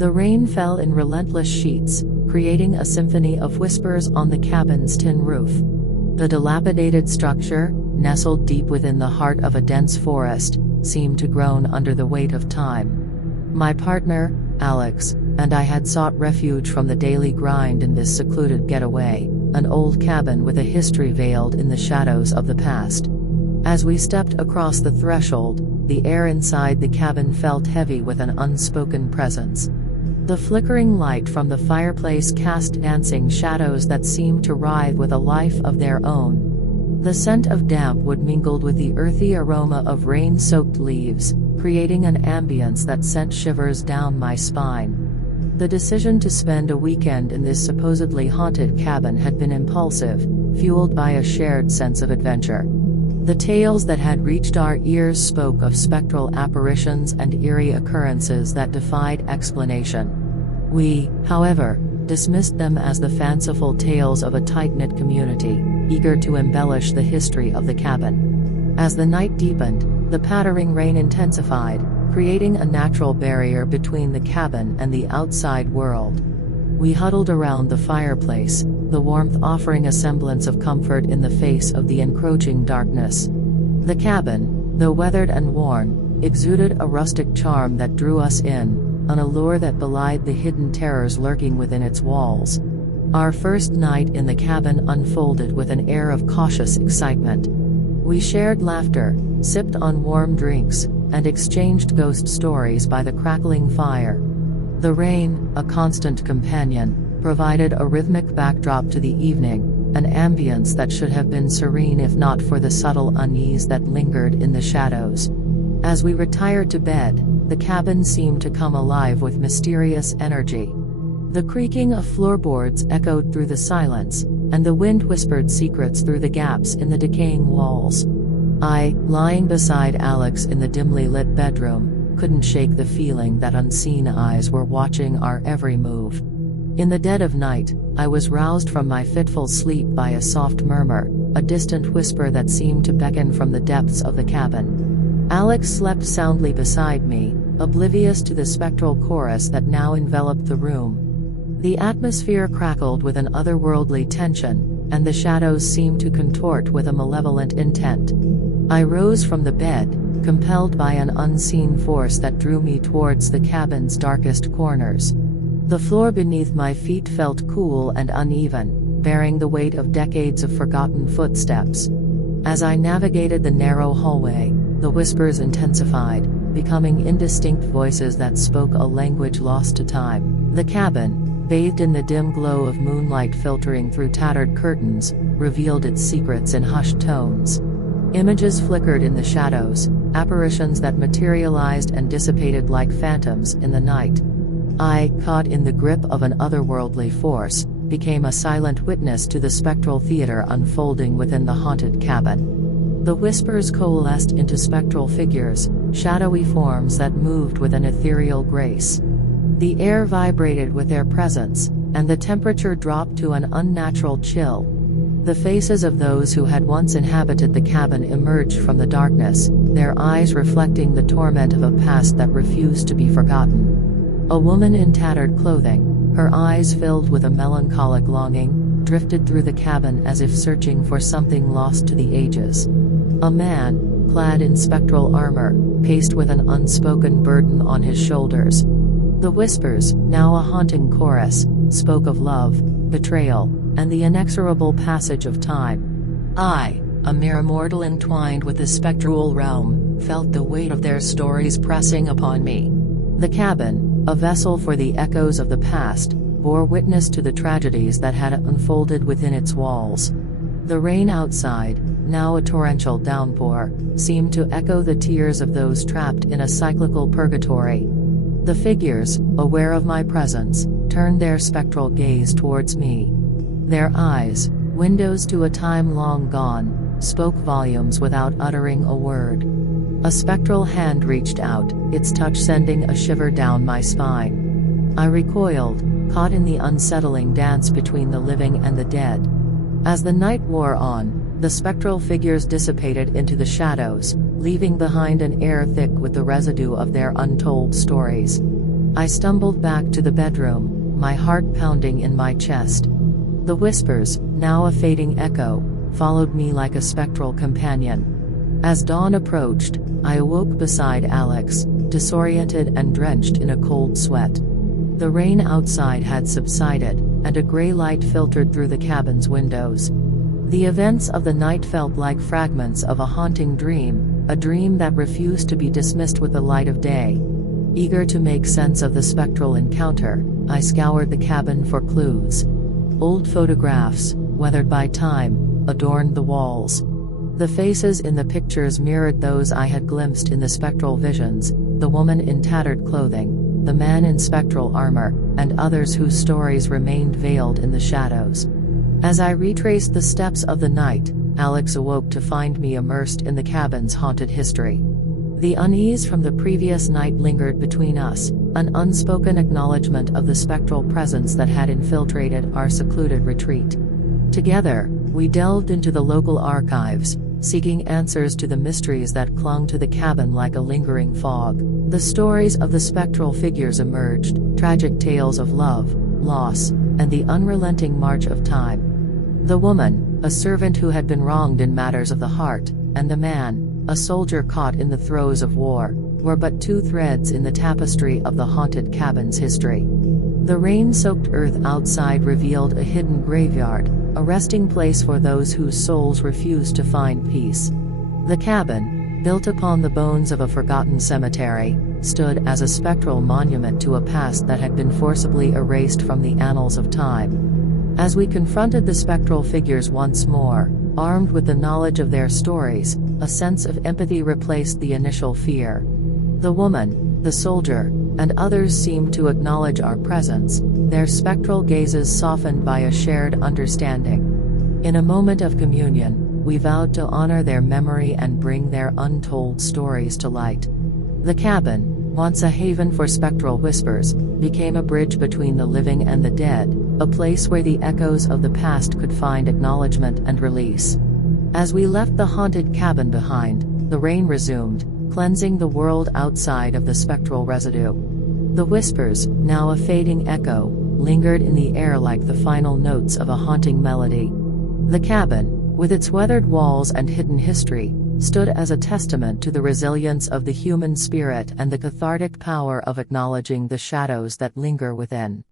The rain fell in relentless sheets, creating a symphony of whispers on the cabin's tin roof. The dilapidated structure, nestled deep within the heart of a dense forest, seemed to groan under the weight of time. My partner, Alex, and I had sought refuge from the daily grind in this secluded getaway, an old cabin with a history veiled in the shadows of the past. As we stepped across the threshold, the air inside the cabin felt heavy with an unspoken presence. The flickering light from the fireplace cast dancing shadows that seemed to writhe with a life of their own. The scent of damp wood mingled with the earthy aroma of rain-soaked leaves, creating an ambience that sent shivers down my spine. The decision to spend a weekend in this supposedly haunted cabin had been impulsive, fueled by a shared sense of adventure. The tales that had reached our ears spoke of spectral apparitions and eerie occurrences that defied explanation. We, however, dismissed them as the fanciful tales of a tight-knit community, eager to embellish the history of the cabin. As the night deepened, the pattering rain intensified, creating a natural barrier between the cabin and the outside world. We huddled around the fireplace, the warmth offering a semblance of comfort in the face of the encroaching darkness. The cabin, though weathered and worn, exuded a rustic charm that drew us in, an allure that belied the hidden terrors lurking within its walls. Our first night in the cabin unfolded with an air of cautious excitement. We shared laughter, sipped on warm drinks, and exchanged ghost stories by the crackling fire. The rain, a constant companion, provided a rhythmic backdrop to the evening, an ambience that should have been serene if not for the subtle unease that lingered in the shadows. As we retired to bed, the cabin seemed to come alive with mysterious energy. The creaking of floorboards echoed through the silence, and the wind whispered secrets through the gaps in the decaying walls. I, lying beside Alex in the dimly lit bedroom, couldn't shake the feeling that unseen eyes were watching our every move. In the dead of night, I was roused from my fitful sleep by a soft murmur, a distant whisper that seemed to beckon from the depths of the cabin. Alex slept soundly beside me, oblivious to the spectral chorus that now enveloped the room. The atmosphere crackled with an otherworldly tension, and the shadows seemed to contort with a malevolent intent. I rose from the bed, compelled by an unseen force that drew me towards the cabin's darkest corners. The floor beneath my feet felt cool and uneven, bearing the weight of decades of forgotten footsteps. As I navigated the narrow hallway, the whispers intensified, becoming indistinct voices that spoke a language lost to time. The cabin, bathed in the dim glow of moonlight filtering through tattered curtains, revealed its secrets in hushed tones. Images flickered in the shadows, apparitions that materialized and dissipated like phantoms in the night. I, caught in the grip of an otherworldly force, became a silent witness to the spectral theater unfolding within the haunted cabin. The whispers coalesced into spectral figures, shadowy forms that moved with an ethereal grace. The air vibrated with their presence, and the temperature dropped to an unnatural chill. The faces of those who had once inhabited the cabin emerged from the darkness, their eyes reflecting the torment of a past that refused to be forgotten. A woman in tattered clothing, her eyes filled with a melancholic longing, drifted through the cabin as if searching for something lost to the ages. A man, clad in spectral armor, paced with an unspoken burden on his shoulders. The whispers, now a haunting chorus, spoke of love, betrayal, and the inexorable passage of time. I, a mere mortal entwined with the spectral realm, felt the weight of their stories pressing upon me. The cabin, a vessel for the echoes of the past, bore witness to the tragedies that had unfolded within its walls. The rain outside, now a torrential downpour, seemed to echo the tears of those trapped in a cyclical purgatory. The figures, aware of my presence, turned their spectral gaze towards me. Their eyes, windows to a time long gone, spoke volumes without uttering a word. A spectral hand reached out, its touch sending a shiver down my spine. I recoiled, caught in the unsettling dance between the living and the dead. As the night wore on, the spectral figures dissipated into the shadows, leaving behind an air thick with the residue of their untold stories. I stumbled back to the bedroom, my heart pounding in my chest. The whispers, now a fading echo, followed me like a spectral companion. As dawn approached, I awoke beside Alex, disoriented and drenched in a cold sweat. The rain outside had subsided, and a gray light filtered through the cabin's windows. The events of the night felt like fragments of a haunting dream, a dream that refused to be dismissed with the light of day. Eager to make sense of the spectral encounter, I scoured the cabin for clues. Old photographs, weathered by time, adorned the walls. The faces in the pictures mirrored those I had glimpsed in the spectral visions, the woman in tattered clothing, the man in spectral armor, and others whose stories remained veiled in the shadows. As I retraced the steps of the night, Alex awoke to find me immersed in the cabin's haunted history. The unease from the previous night lingered between us, an unspoken acknowledgement of the spectral presence that had infiltrated our secluded retreat. Together, we delved into the local archives, seeking answers to the mysteries that clung to the cabin like a lingering fog. The stories of the spectral figures emerged, tragic tales of love, loss, and the unrelenting march of time. The woman, a servant who had been wronged in matters of the heart, and the man, a soldier caught in the throes of war, were but two threads in the tapestry of the haunted cabin's history. The rain-soaked earth outside revealed a hidden graveyard, a resting place for those whose souls refused to find peace. The cabin, built upon the bones of a forgotten cemetery, stood as a spectral monument to a past that had been forcibly erased from the annals of time. As we confronted the spectral figures once more, armed with the knowledge of their stories, a sense of empathy replaced the initial fear. The woman, the soldier, and others seemed to acknowledge our presence, their spectral gazes softened by a shared understanding. In a moment of communion, we vowed to honor their memory and bring their untold stories to light. The cabin, once a haven for spectral whispers, became a bridge between the living and the dead, a place where the echoes of the past could find acknowledgement and release. As we left the haunted cabin behind, the rain resumed, cleansing the world outside of the spectral residue. The whispers, now a fading echo, lingered in the air like the final notes of a haunting melody. The cabin, with its weathered walls and hidden history, stood as a testament to the resilience of the human spirit and the cathartic power of acknowledging the shadows that linger within.